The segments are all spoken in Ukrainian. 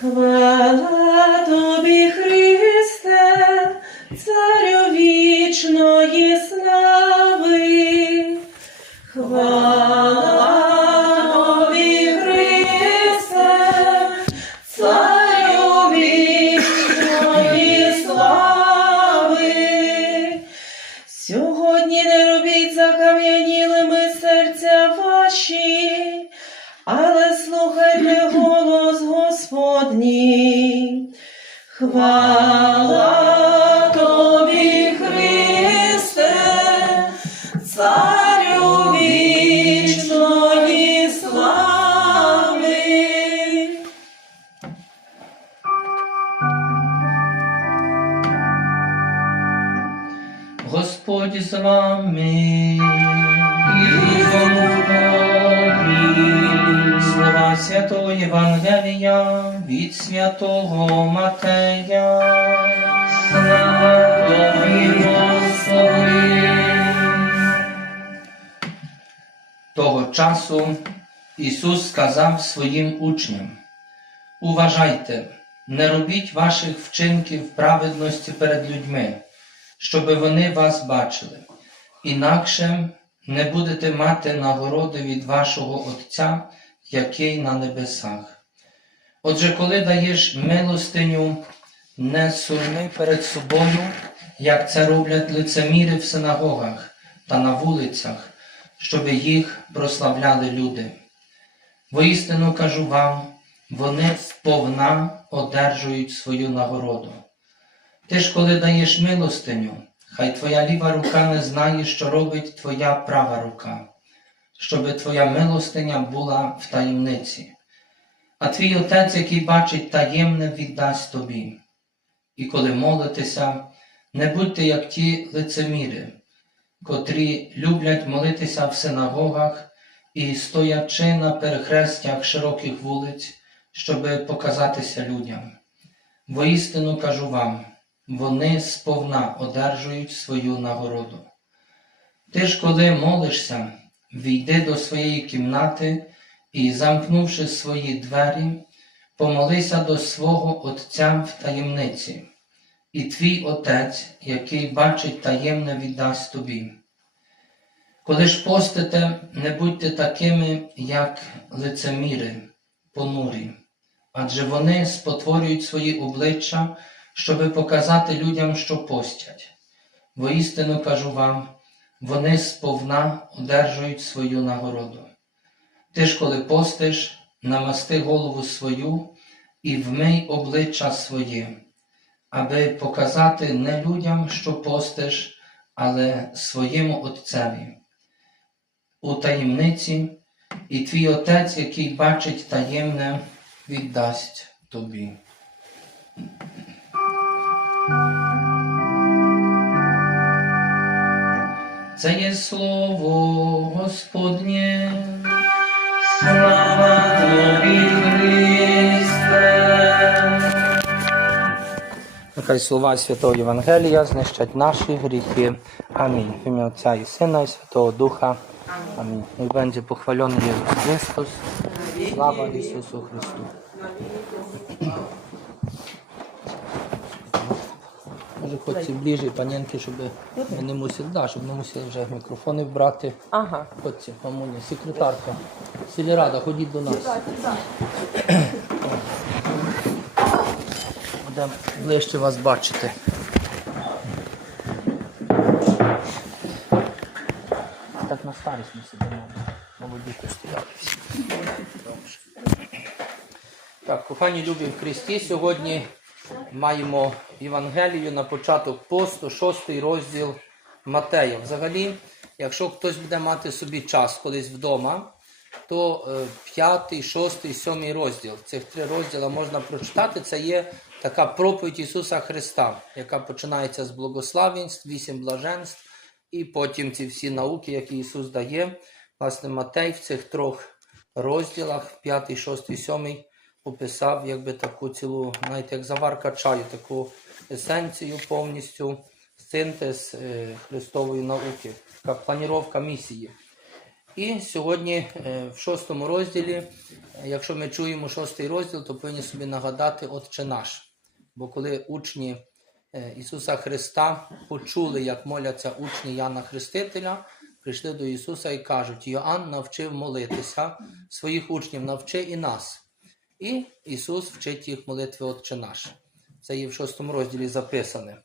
Хвала тобі, Христе, царю вічної Господь з вами. Слова Святого Євангелія від Святого Матея. Слава тобі, Господи. Того часу Ісус сказав своїм учням: Уважайте, не робіть ваших вчинків праведності перед людьми, щоби вони вас бачили. Інакше не будете мати нагороди від вашого Отця, який на небесах. Отже, коли даєш милостиню, не сурми перед собою, як це роблять лицеміри в синагогах та на вулицях, щоби їх прославляли люди. Воістину кажу вам, вони сповна одержують свою нагороду. Ти ж, коли даєш милостиню, хай твоя ліва рука не знає, що робить твоя права рука, щоби твоя милостиня була в таємниці. А твій отець, який бачить таємне, віддасть тобі. І коли молитеся, не будьте як ті лицеміри, котрі люблять молитися в синагогах і стоячи на перехрестях широких вулиць, щоби показатися людям. Воістину кажу вам, вони сповна одержують свою нагороду. Ти ж, коли молишся, війди до своєї кімнати і, замкнувши свої двері, помолися до свого Отця в таємниці, і твій Отець, який бачить таємне, віддасть тобі. Коли ж постите, не будьте такими, як лицеміри, понурі, адже вони спотворюють свої обличчя, щоби показати людям, що постять. Воістину кажу вам, вони сповна одержують свою нагороду. Ти ж, коли постиш, намасти голову свою і вмий обличчя своє, аби показати не людям, що постиш, але своєму Отцеві. У таємниці, і твій Отець, який бачить таємне, віддасть тобі. Це є слово Господнє. Слава тобі, Христе. Нехай слова Святого Євангелія знищать наші гріхи. Амінь. В ім'я Отця і Сина і Святого Духа. Амінь. І буде похвалений Ісус Христос. Слава Ісусу Христу. Може, ходьте ближче, панянки, щоб ми не мусили, да, щоб не мусили вже мікрофони брати. Ага. Ходьте, мамуня, секретарка. Сільрада, ходіть до нас. Будемо ближче вас бачити. Так на старість ми сидимо. Молоді стояли Так, кохані любі в Христі, сьогодні маємо Євангелію на початок посту, шостий розділ Матея. Взагалі, якщо хтось буде мати собі час колись вдома, то е, п'ятий, шостий, сьомий розділ. Цих три розділа можна прочитати. Це є така проповідь Ісуса Христа, яка починається з благословенств, вісім блаженств, і потім ці всі науки, які Ісус дає. Власне, Матей в цих трьох розділах, п'ятий, шостий, сьомий, описав якби таку цілу, знаєте, як заварка чаю, таку есенцію повністю, синтез е, Христової науки, така планіровка місії. І сьогодні е, в шостому розділі, е, якщо ми чуємо шостий розділ, то повинні собі нагадати Отче наш. Бо коли учні Ісуса Христа почули, як моляться учні Яна Хрестителя, прийшли до Ісуса і кажуть: Йоанн навчив молитися, своїх учнів навчи і нас. І Ісус вчить їх молитви Отче наш. Це є в шостому розділі записане.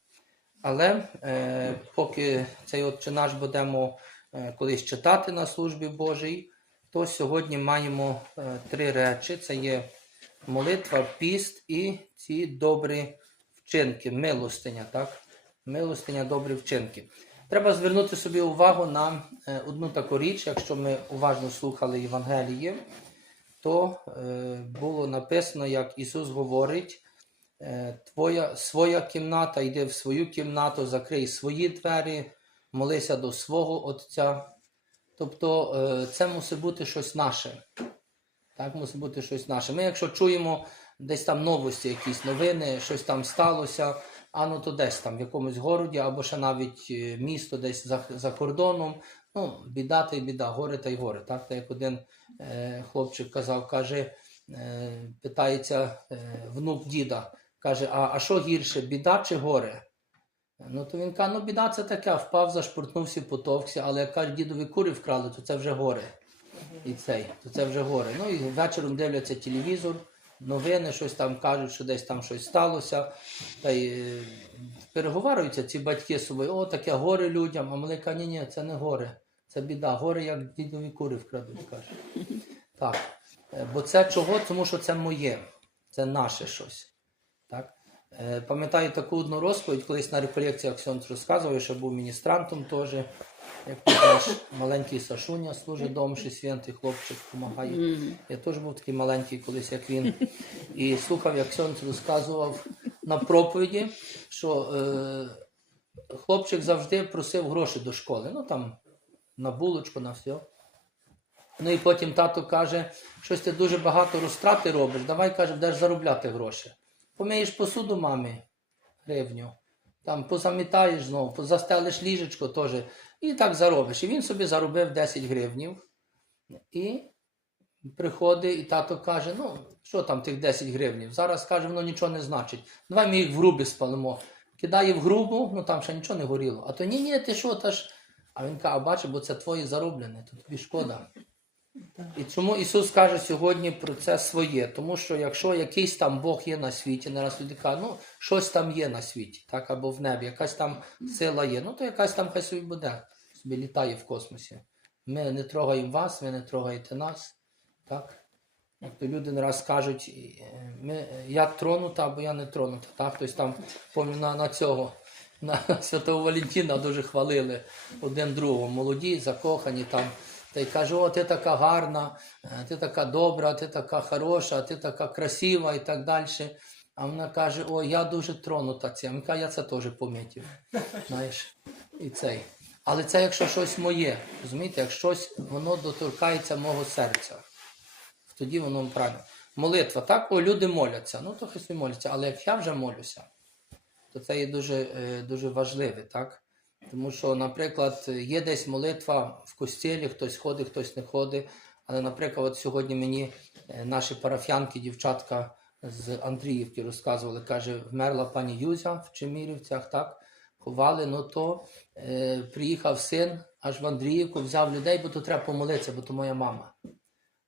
Але е, поки цей Отче наш будемо е, колись читати на службі Божій, то сьогодні маємо е, три речі: це є молитва, піст і ці добрі вчинки, милостиня. Так? Милостиня, добрі вчинки. Треба звернути собі увагу на е, одну таку річ, якщо ми уважно слухали Євангеліє, то е, було написано, як Ісус говорить. Е, Твоя своя кімната, йди в свою кімнату, закрий свої двері, молися до свого Отця. Тобто е, це мусить бути щось наше. Так, мусить бути щось наше. Ми, якщо чуємо десь там новості, якісь новини, щось там сталося, а ну то десь там в якомусь городі, або ще навіть місто десь за, за кордоном. Ну, біда та й біда, горе та й горе. Так, та як один е, хлопчик казав, каже, е, питається е, внук діда, каже: а, а що гірше, біда чи горе? Ну то він каже, ну біда це таке, впав, зашпортнувся, потовкся, але як каже, дідові кури вкрали, то це вже горе. І цей, то це вже горе. Ну і вечором дивляться телевізор, новини, щось там кажуть, що десь там щось сталося. Та й е, переговарюються ці батьки з собою, о, таке горе людям, а малий каже, ні, ні, це не горе, це біда. Горе, як дідові кури вкрадуть, каже. Так. Е, Бо це чого? Тому що це моє, це наше щось. Так? Е, Пам'ятаю таку одну розповідь, колись на реколекціях Ксьонц розказував, що був міністрантом теж. Як ти кажеш, маленький Сашуня служить домші святий хлопчик допомагає. Я теж був такий маленький колись, як він. І слухав, як Ксьонц розказував на проповіді, що е, хлопчик завжди просив гроші до школи. Ну там на булочку, на все. Ну і потім тато каже, щось ти дуже багато розтрати робиш, давай каже, будеш заробляти гроші. Помиєш посуду мамі гривню, там позамітаєш знову, позастелиш ліжечко теж, і так заробиш. І він собі заробив 10 гривнів. І приходить, і тато каже: ну, що там тих 10 гривнів? Зараз каже, воно нічого не значить. Давай ми їх в груби спалимо. Кидає в грубу, ну там ще нічого не горіло. А то ні, ні, ти що, та ж. А він каже, а бачиш, бо це твоє зароблене, то тобі шкода. І чому Ісус каже сьогодні про це своє? Тому що якщо якийсь там Бог є на світі, не раз люди кажуть, ну щось там є на світі, так, або в небі, якась там сила є, ну то якась там хай собі буде, собі літає в космосі. Ми не трогаємо вас, ви не трогаєте нас. Так? Як то люди не раз кажуть, е, ми, я тронута або я не тронута. Так? Тобто там помню, на, на цього, на Святого Валентина дуже хвалили один другого, молоді, закохані там. Та й каже, о, ти така гарна, е, ти така добра, ти така хороша, ти така красива і так далі. А вона каже, о, я дуже тронута цим. Він каже, я це теж помітив. Знаєш, і цей. Але це якщо щось моє, розумієте, як щось воно доторкається мого серця. Тоді воно правильно. Молитва, так, о, люди моляться. Ну, то хай собі моляться, але як я вже молюся, то це є дуже, е, дуже важливе, так? Тому що, наприклад, є десь молитва в костілі, хтось ходить, хтось не ходить. Але, наприклад, от сьогодні мені е, наші парафіянки, дівчатка з Андріївки розказували, каже, вмерла пані Юзя в Чемірівцях, так? Ховали, ну то е, приїхав син аж в Андріївку, взяв людей, бо то треба помолитися, бо то моя мама.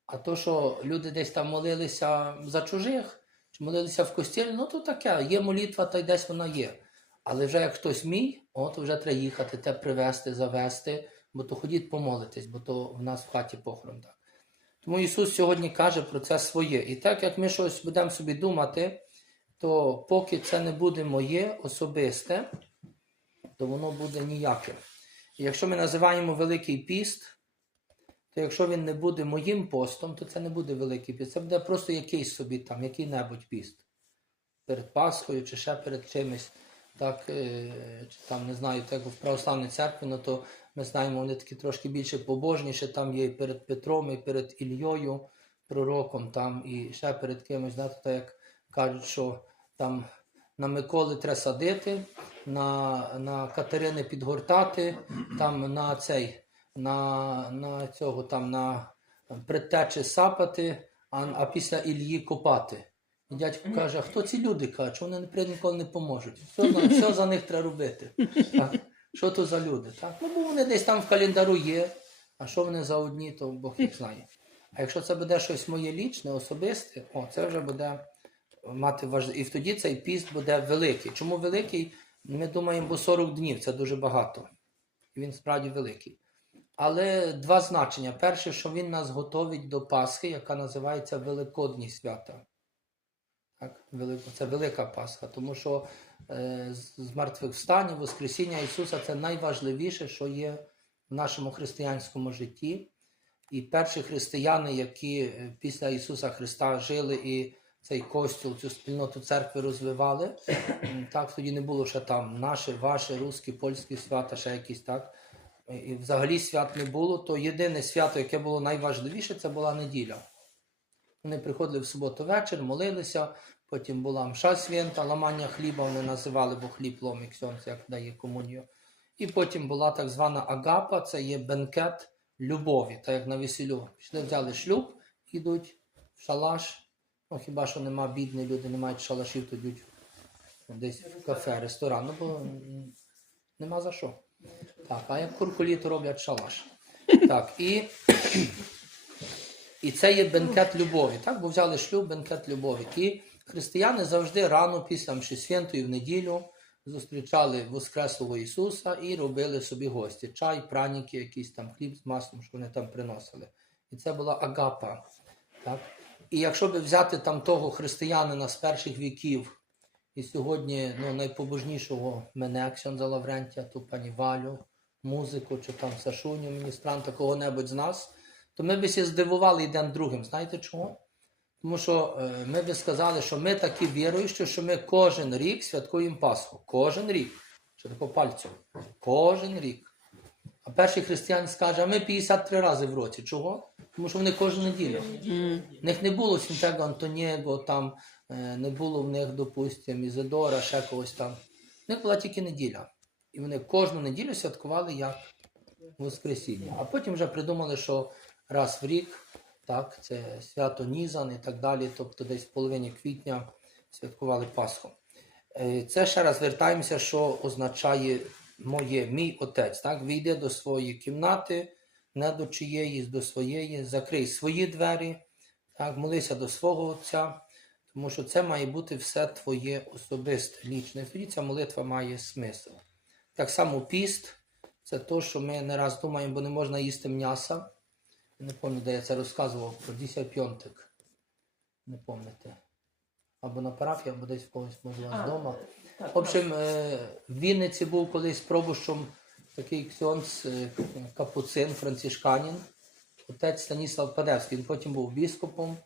А то, що люди десь там молилися за чужих, чи молилися в костілі, ну то таке, є молитва, та й десь вона є. Але вже як хтось мій, о, то вже треба їхати, те привезти, завести, бо то ходіть помолитись, бо то в нас в хаті похорон так. Тому Ісус сьогодні каже про це своє. І так як ми щось будемо собі думати, то поки це не буде моє особисте, то воно буде ніяке. І якщо ми називаємо Великий піст, то якщо він не буде моїм постом, то це не буде Великий піст. Це буде просто якийсь собі там, який-небудь піст. Перед Пасхою чи ще перед чимось. Так, е, чи там не знаю, так в православній церкві, ну то ми знаємо, вони такі трошки більше побожніше, там є і перед Петром, і перед Ільйою, пророком, там, і ще перед кимось, знаєте, так як кажуть, що там на Миколи треба садити, на, на Катерини підгортати, там на цей на, на цього там на предтечі сапати, а, а після Ілії копати. І дядько каже, а хто ці люди? Каже, вони не ніколи не поможуть. Все, все за них треба робити. Так? Що то за люди? Так? Ну, бо вони десь там в календару є, а що вони за одні, то Бог їх знає. А якщо це буде щось моє лічне, особисте, о, це вже буде мати важливість. І тоді цей піст буде великий. Чому великий? Ми думаємо, бо 40 днів це дуже багато. І він справді великий. Але два значення. Перше, що він нас готовить до Пасхи, яка називається Великодні свята. Так, це велика Пасха, тому що е, з мертвих встанів, Воскресіння Ісуса це найважливіше, що є в нашому християнському житті. І перші християни, які е, після Ісуса Христа жили і цей костюл, цю спільноту церкви розвивали, так тоді не було ще там наше, ваше, русські, польські свята, ще якісь так. І взагалі свят не було, то єдине свято, яке було найважливіше, це була неділя. Вони приходили в суботу вечір, молилися, потім була мша свята, ламання хліба вони називали, бо хліб ломить ксьонц, як дає комунію. І потім була так звана агапа, це є бенкет любові, так як на весіллю. Пішли, взяли шлюб, йдуть в шалаш. Ну, хіба що нема бідні люди, не мають шалашів, то йдуть десь в кафе, ресторан. Ну, бо нема за що. Так, а як куркулі, то роблять шалаш. Так, і, і це є бенкет любові. Так, бо взяли шлюб, бенкет любові. І християни завжди рано після мші святої в неділю зустрічали Воскреслого Ісуса і робили собі гості. Чай, праніки, якийсь там хліб з маслом, що вони там приносили. І це була агапа. Так? І якщо би взяти там того християнина з перших віків, і сьогодні ну, найпобожнішого мене, Ксьонза Лаврентія, ту пані Валю, музику, чи там Сашуню, міністранта, кого-небудь з нас, то ми б здивували один другим. Знаєте чого? Тому що е, ми би сказали, що ми такі віруючі, що ми кожен рік святкуємо Пасху. Кожен рік. Що таке пальцем? Кожен рік. А перший християн скаже, а ми 53 рази в році. Чого? Тому що вони кожну неділю. В них не було Святого Антоніго, там не було в них, допустимо, Ізидора, ще когось там. В них була тільки неділя. І вони кожну неділю святкували як Воскресіння. А потім вже придумали, що раз в рік, так, це свято Нізан і так далі, тобто десь в половині квітня святкували Пасху. Е, Це ще раз вертаємося, що означає моє, мій отець. Так? Війди до своєї кімнати, не до чиєї, до своєї, закрий свої двері, так? молися до свого Отця, тому що це має бути все твоє особисте, лічне. Тоді ця молитва має смисл. Так само піст це то, що ми не раз думаємо, бо не можна їсти м'яса. Не пам'ятаю, де я це розказував про 10 п'ятик. Не пам'ятаєте. Або на парафії, або десь в когось вас вдома. В общем, е, в Вінниці був колись пробущом такий ксьонц е, капуцин, францишканін, отець Станіслав Падевський. Він потім був біскопом,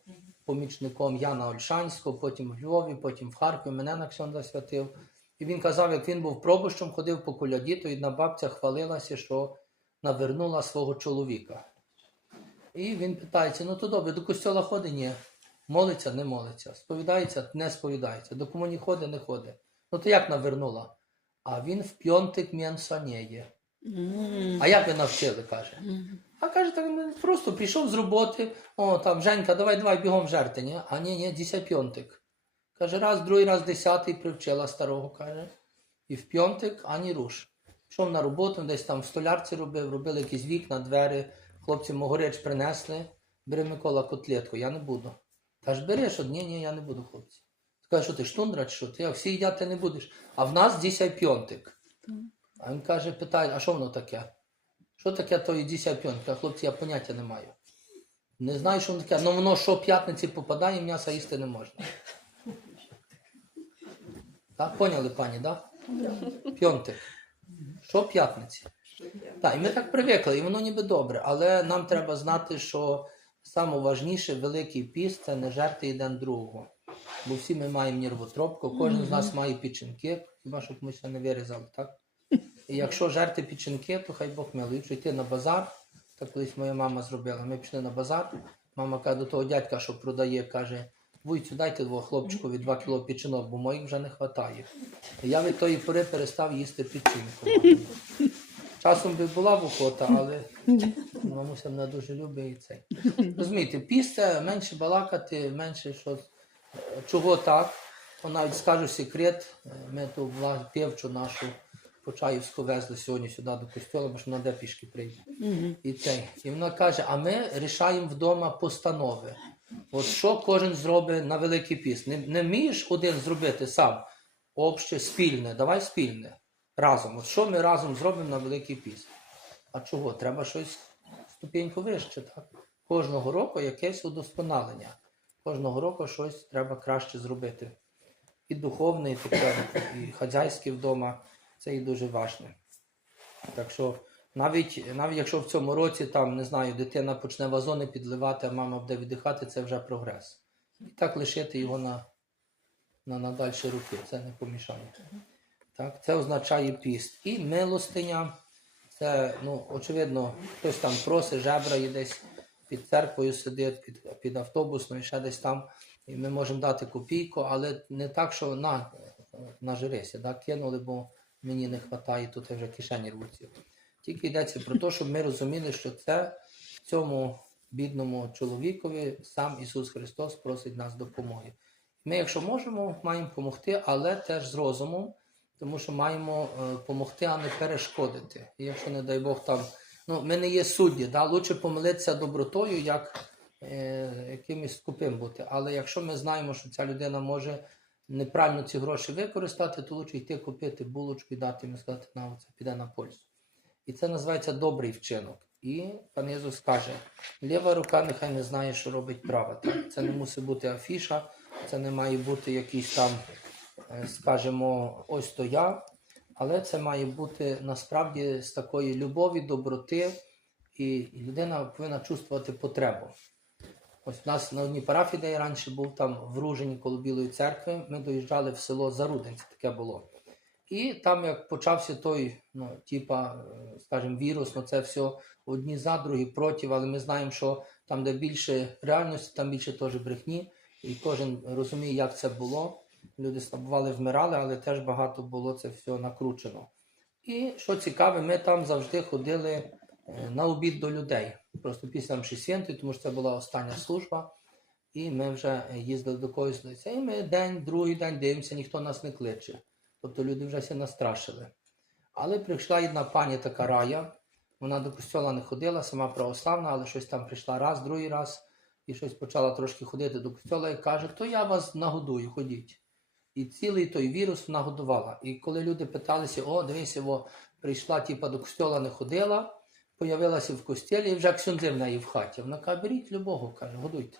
помічником Яна Ольшанського, потім в Львові, потім в Харкові, мене на ксьонда святив. І він казав, як він був пробущом, ходив по коляді, то одна бабця хвалилася, що навернула свого чоловіка. І він питається: ну то добре, до костьола ходить? Ні. Молиться, не молиться. Сповідається, не сповідається. До комуні ходить, не ходить. Ну то як навернула? А він в п'ятик м'янса не є. А як ви навчили, каже? А каже, так просто прийшов з роботи, о, там Женька, давай, давай бігом жерти, ні? А ні, ні, десять п'ятик. Каже, раз, другий раз, десятий привчила старого, каже. І в п'ятик ані руш. Пішов на роботу, десь там в столярці робив, робили якісь вікна, двері. Хлопці могорич принесли. Бери Микола котлетку, я не буду. Каже, бери, що ні, ні, я не буду, хлопці. Каже, що ти штундра, що ти, а всі їдять ти не будеш. А в нас десять п'ятик. А він каже, питає, а що воно таке? Що таке той десять п'ятик? А хлопці, я поняття не маю. Не знаю, що воно таке, але воно що п'ятниці попадає, м'яса їсти не можна. Так, поняли, пані, так? Да? Що п'ятниці? Так, і ми так привикли, і воно ніби добре, але нам треба знати, що найважніше великий піст це не жерти один другого. Бо всі ми маємо нервотропку, кожен з нас має печінки, хіба що комусь ще не вирізали, так? І якщо жерти печінки, то хай Бог милує. Якщо йти на базар, так колись моя мама зробила. Ми пішли на базар, мама каже до того дядька, що продає, каже, Вуйцю, дайте двох хлопчикові 2 кіло печінок, бо моїх вже не вистачає. Я від тої пори перестав їсти печінку. Часом би була б охота, але мамуся мене дуже любить і цей. Розумієте, піст менше балакати, менше що. Чого так? Навіть скажу секрет. Ми ту півчу нашу Почаївську везли сьогодні сюди до костьола, бо ж вона де пішки прийде. І, цей. і вона каже: а ми рішаємо вдома постанови. От що кожен зробить на Великий піст. Не, не вмієш один зробити сам. Обще, спільне, давай спільне. Разом. От що ми разом зробимо на Великий піст? А чого? Треба щось ступеньку вище, так? Кожного року якесь удосконалення. Кожного року щось треба краще зробити. І духовне, і таке, і хазяйське вдома. Це і дуже важливо. Так що навіть, навіть якщо в цьому році там, не знаю, дитина почне вазони підливати, а мама буде віддихати, це вже прогрес. І так лишити його на, на, на дальші роки, це не помішає. Так, це означає піст. І милостиня, це, ну, очевидно, хтось там просить, жебра і десь під церквою сидить, під, під автобусною, ще десь там. І ми можемо дати копійку, але не так, що на, нажирися, да, кинули, бо мені не вистачає, тут вже кишені рвуться. Тільки йдеться про те, щоб ми розуміли, що це цьому бідному чоловікові сам Ісус Христос просить нас допомоги. Ми, якщо можемо, маємо допомогти, але теж з розумом, тому що маємо допомогти, а не перешкодити. І якщо, не дай Бог, там, ну, ми не є судді, да? лучше помилитися добротою, як е, якимось скупим бути. Але якщо ми знаємо, що ця людина може неправильно ці гроші використати, то лучше йти купити булочку і дати йому сказати, на це піде на пользу. І це називається добрий вчинок. І пан Єсус каже: ліва рука нехай не знає, що робить права. Так? Це не мусить бути афіша, це не має бути якийсь там, е, скажімо, ось то я. Але це має бути насправді з такої любові, доброти, і людина повинна чувствувати потребу. Ось у нас на одній парафії, де я раніше був там в Ружині коло Білої церкви, ми доїжджали в село Зарудинці, таке було. І там, як почався той, ну, типа, е, скажімо, вірус, ну це все одні за, другі проти, але ми знаємо, що там, де більше реальності, там більше теж брехні, і кожен розуміє, як це було. Люди слабували, вмирали, але теж багато було це все накручено. І що цікаве, ми там завжди ходили на обід до людей. Просто після мші святої, тому що це була остання служба. І ми вже їздили до когось. І ми день, другий день дивимося, ніхто нас не кличе. Тобто люди вже всі настрашили. Але прийшла одна пані така рая, вона до костьола не ходила, сама православна, але щось там прийшла раз, другий раз, і щось почала трошки ходити до костьола і каже, то я вас нагодую, ходіть. І цілий той вірус вона годувала. І коли люди питалися, о, дивися, о, прийшла, типа до костьола не ходила, появилася в костілі вже ксюндзи в неї в хаті. Вона каже, беріть любого, каже, годуйте.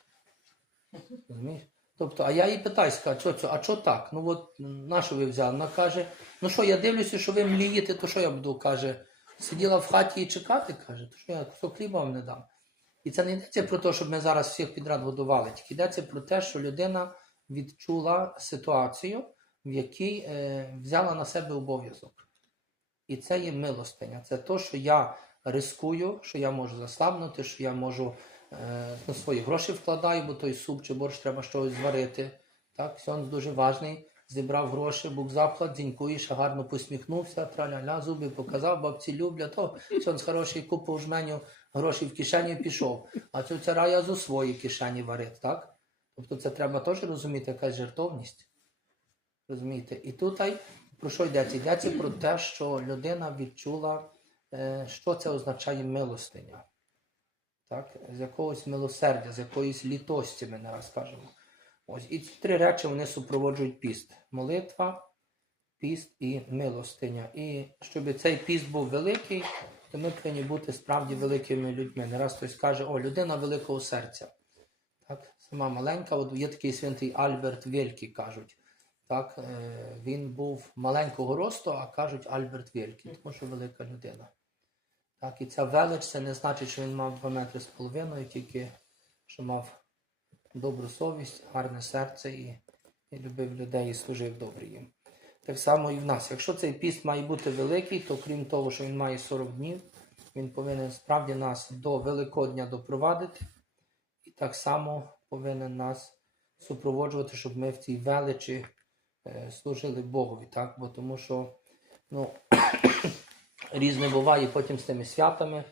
Розумієш? Тобто, а я їй питаюся, кажу, а що так? Ну от на що ви взяли? Вона каже, ну що, я дивлюся, що ви млієте, то що я буду? каже, сиділа в хаті і чекати, каже, то що я кусок хліба вам не дам. І це не йдеться про те, щоб ми зараз всіх підряд годували, тільки йдеться про те, що людина відчула ситуацію, в якій е, взяла на себе обов'язок. І це є милостиня. Це те, що я рискую, що я можу заслабнути, що я можу ну, свої гроші вкладаю, бо той суп чи борщ треба щось зварити. Так, Сьогодні дуже важний. Зібрав гроші, бук заклад, дзінькуєш, гарно посміхнувся, траля-ля, зуби показав, бабці люблять, то сьогодні хороший купив жменю, гроші в кишені пішов. А цю цара я зу свої кишені варить, так? Тобто це треба теж розуміти, якась жертовність. Розумієте? І тут про що йдеться? Йдеться про те, що людина відчула, що це означає милостиня. Так? З якогось милосердя, з якоїсь літості, ми не раз кажемо. Ось і ці три речі вони супроводжують піст: молитва, піст і милостиня. І щоб цей піст був великий, то ми повинні бути справді великими людьми. Не раз хтось каже, о, людина великого серця. Так? Сама маленька, от є такий святий Альберт Велькі, кажуть. Так, е, він був маленького росту, а кажуть Альберт Велькі, тому що велика людина. Так, і ця велич це не значить, що він мав 2 метри з половиною, тільки що мав добру совість, гарне серце і, і любив людей і служив добре їм. Так само і в нас. Якщо цей піст має бути великий, то крім того, що він має 40 днів, він повинен справді нас до Великодня допровадити, і так само повинен нас супроводжувати, щоб ми в цій величі е, служили Богові. Так? Бо тому що ну, різне буває потім з тими святами.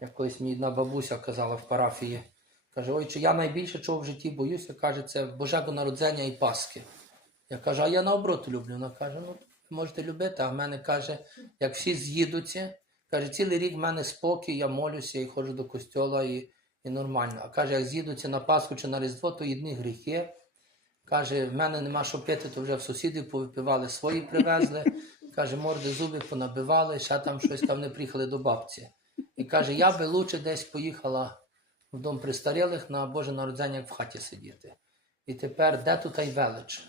Як колись одна бабуся казала в парафії, каже: Ой, чи я найбільше чого в житті боюся, каже, це Божого народження і Пасхи. Я кажу, а я наоборот люблю. Вона каже, ну можете любити, а в мене каже, як всі з'їдуться, каже, цілий рік в мене спокій, я молюся і ходжу до костьола і, і нормально. А каже, як з'їдуться на Пасху чи на Різдво, то одні гріхи. Каже, в мене нема що пити, то вже в сусідів повипивали свої привезли. Каже, морди зуби понабивали, ще там щось там не приїхали до бабці. І каже, я би лучше десь поїхала в дом престарілих на Боже народження, як в хаті сидіти. І тепер де тут й велич?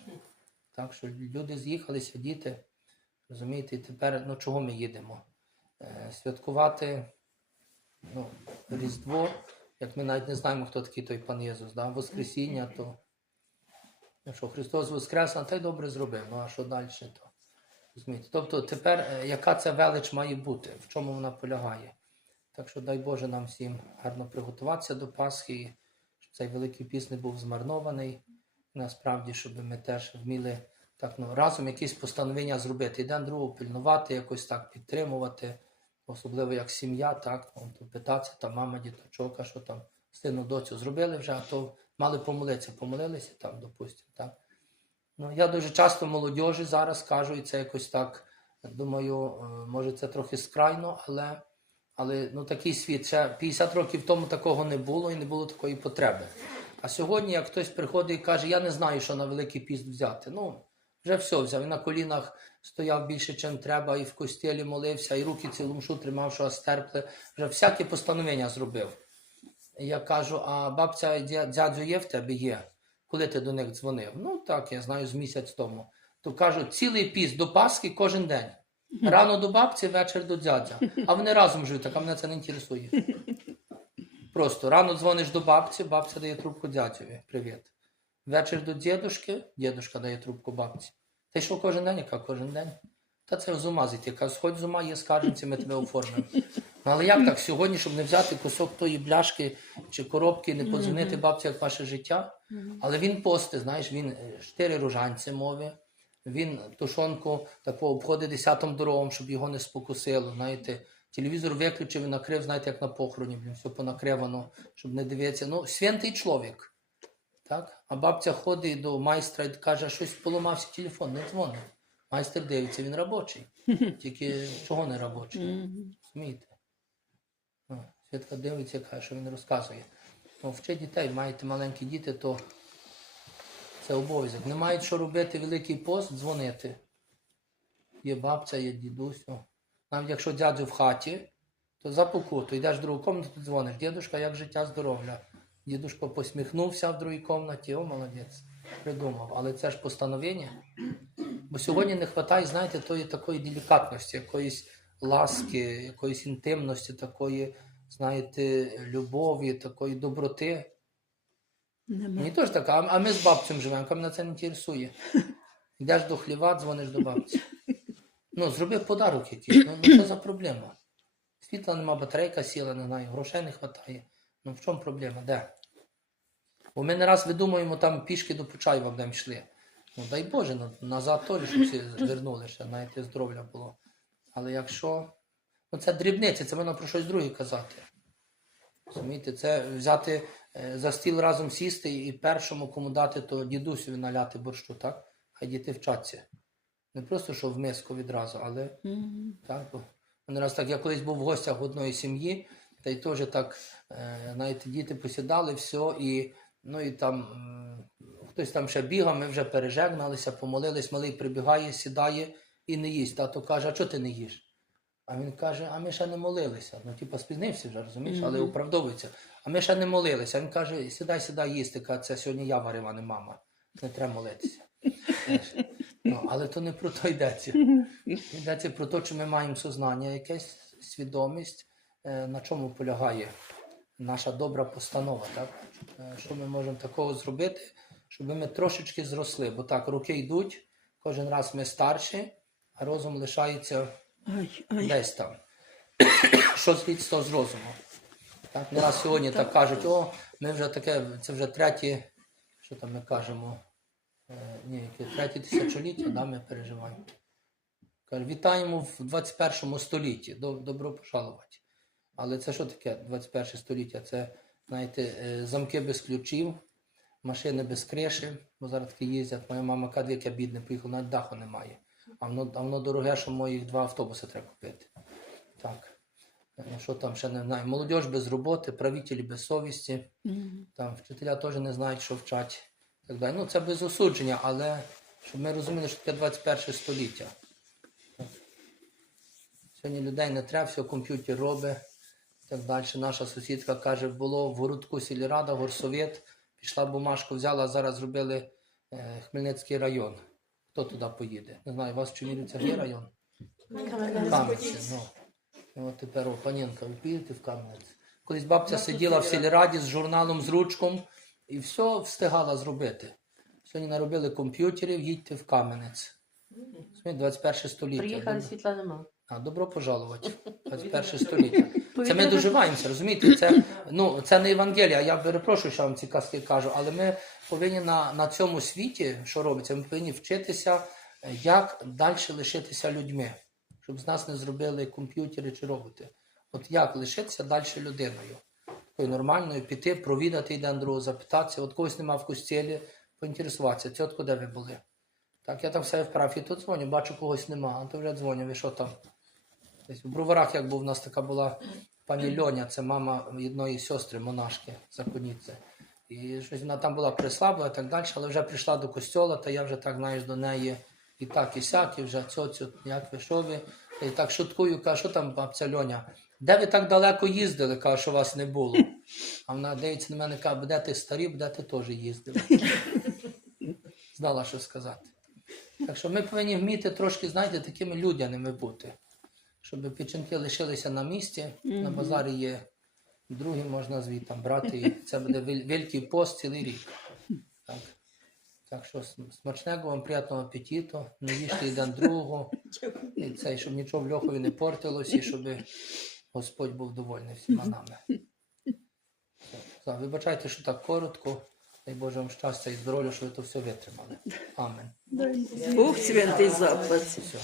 Так що люди з'їхалися, діти, розумієте, і тепер ну чого ми їдемо? Е, святкувати ну, Різдво, як ми навіть не знаємо, хто такий той пан Єсус, да? Воскресіння, то ну, що Христос Воскрес, а й добре зробив. Ну а що далі? То? Розумієте? Тобто тепер е, яка ця велич має бути, в чому вона полягає? Так що дай Боже нам всім гарно приготуватися до Пасхи, щоб цей великий піс не був змарнований. Насправді, щоб ми теж вміли так ну, разом якісь постановлення зробити, один другого пильнувати, якось так підтримувати, особливо як сім'я, так, ну, то питатися, там мама, діточок, а що там сину доцю зробили вже, а то мали помолитися, помолилися там, допустимо, так. Ну, я дуже часто молодіжі зараз кажу, і це якось так, думаю, е, може це трохи скрайно, але, але ну, такий світ. Ще 50 років тому такого не було і не було такої потреби. А сьогодні, як хтось приходить і каже, я не знаю, що на Великий піст взяти. Ну, вже все взяв. І на колінах стояв більше, чим треба, і в костілі молився, і руки цілу мшу тримав, що аж терпли. Вже всяке постановлення зробив. Я кажу, а бабця і дядю є в тебе? Є. Коли ти до них дзвонив? Ну так, я знаю, з місяць тому. То кажуть, цілий піст до Пасхи кожен день. Рано до бабці, вечір до дядя. А вони разом живуть, так а мене це не інтересує. Просто рано дзвониш до бабці, бабця дає трубку дядьові. Привіт. Вечір до дідушки, дідушка дає трубку бабці. Ти що кожен день? Яка кожен день? Та це з ума зійти. Яка сходь з ума, є скарженці, ми тебе оформимо. Ну, але як так сьогодні, щоб не взяти кусок тої бляшки чи коробки, не подзвонити бабці, як ваше життя? Але він пости, знаєш, він е, чотири ружанці мови, він тушонку таку обходить десятим дорогом, щоб його не спокусило. Знаєте, телевізор виключив і накрив, знаєте, як на похороні, блін, все понакривано, щоб не дивитися. Ну, святий чоловік. Так? А бабця ходить до майстра і каже, щось поламався телефон, не дзвонить. Майстер дивиться, він робочий. Тільки чого не робочий? Розумієте? Свідка дивиться, каже, що він розказує. Ну, вчить дітей, маєте маленькі діти, то це обов'язок. Не мають що робити Великий пост, дзвонити. Є бабця, є дідусь. Навіть якщо дядю в хаті, то за покуту. Йдеш в другу кімнату, дзвониш. Дідушка, як життя здоров'я. Дідушка посміхнувся в другій кімнаті, о, молодець, придумав. Але це ж постановлення. Бо сьогодні не вистачає, знаєте, тої такої делікатності, якоїсь ласки, якоїсь інтимності, такої, знаєте, любові, такої доброти. Мені теж так, а, а ми з бабцем живемо, а мене це не інтересує. Йдеш до хліва, дзвониш до бабці. Ну, зроби подарок якийсь. Ну, ну що за проблема? Світла нема, батарейка сіла, не знаю, грошей не вистачає. Ну в чому проблема? Де? Бо ми не раз видумуємо там пішки до Почаєва будемо йшли. Ну дай Боже, назад теж, щоб всі вернули ще, навіть здоров'я було. Але якщо. Ну це дрібниці, це можна про щось друге казати. Розумієте, це взяти е, за стіл разом сісти і першому кому дати, то дідусю наляти борщу, так? Хай діти вчаться. Не просто що в миску відразу, але так, бо один раз так, я колись був в гостях в одної сім'ї, та й теж так, е, знаєте, діти посідали, все, і, ну, і там хтось там ще бігав, ми вже пережегналися, помолились, малий прибігає, сідає і не їсть. Тато каже, а чого ти не їш? А він каже, а ми ще не молилися. Ну, типу, спізнився вже, розумієш, але оправдовується. А ми ще не молилися. Він каже, сідай, сідай їсти, каже, це сьогодні я варив, а не мама. Не треба молитися. Ну, але то не про то йдеться. Йдеться про те, що ми маємо сознання, якесь свідомість, е, на чому полягає наша добра постанова. Так? Е, Що ми можемо такого зробити, щоб ми трошечки зросли. Бо так, роки йдуть, кожен раз ми старші, а розум лишається Ай, ай. десь там. Що слідство з розуму? Так, не раз сьогодні так кажуть, о, ми вже таке, це вже третє, що там ми кажемо, е, ні, яке третє тисячоліття, да, ми переживаємо. Каже, вітаємо в 21 столітті. Добро пожалувати. Але це що таке 21 століття? Це, знаєте, е, замки без ключів, машини без криші, бо зараз такі їздять. Моя мама я бідний, поїхав, навіть даху немає. А воно, а воно дороге, що моїх два автобуси треба купити. Так. Е, Що там ще не знаю? Молодіж без роботи, правителі без совісті. Там вчителя теж не знають, що вчать. Так далі. Ну, це без осудження, але щоб ми розуміли, що таке 21 століття. Так. Сьогодні людей не треба, все комп'ютер робить. Так далі. Наша сусідка каже, було в городку сільрада, горсовет, пішла бумажку, взяла, зараз зробили е, Хмельницький район. Хто туди поїде? Не знаю, у вас в Чумірівцях є район? Кам'янці, ну. От тепер о, панінка, ви підете в Кам'янець. Колись бабця сиділа в сільраді з журналом, з ручком і все встигала зробити. Сьогодні наробили комп'ютерів, їдьте в Кам'янець. Сьогодні 21 століття. Приїхали, Добро- світла нема. А, добро пожалувати. 21 століття. Це ми доживаємося, розумієте? Це, ну, це не Євангелія, я перепрошую, що вам ці казки кажу, але ми повинні на, на цьому світі, що робиться, ми повинні вчитися, е, як далі лишитися людьми, щоб з нас не зробили комп'ютери чи роботи. От як лишитися далі людиною, такою нормальною, піти, провідати один другого, запитатися, от когось нема в костілі, поінтересуватися, тітко, де ви були? Так, я там все вправ, і тут дзвоню, бачу, когось нема, а то вже дзвоню, ви що там? Десь у броварах, як був, у нас така була пані Льоня, це мама одної сестри, монашки, законниці. І щось вона там була прислабла і так далі, але вже прийшла до костьола, та я вже так, знаєш, до неї і так, і сяк, і вже цьоцю, як ви, що ви? І так шуткую, кажу, що там бабця Льоня? Де ви так далеко їздили? Кажу, що вас не було. А вона дивиться на мене, каже, будете старі, будете теж їздили. Знала, що сказати. Так що ми повинні вміти трошки, знаєте, такими людяними бути. Щоб печінки лишилися на місці. На базарі є другі, можна звідти брати. І це буде великий пост цілий рік. Так. Так що см- смачного вам приятного апетиту, не їжте один другого, і це, щоб нічого в льохові не портилось, і щоб Господь був довольний всіма нами. Так, Вибачайте, що так коротко. Дай Боже вам щастя і здоров'я, що ви то все витримали. Амінь. Бог святий запас. Все.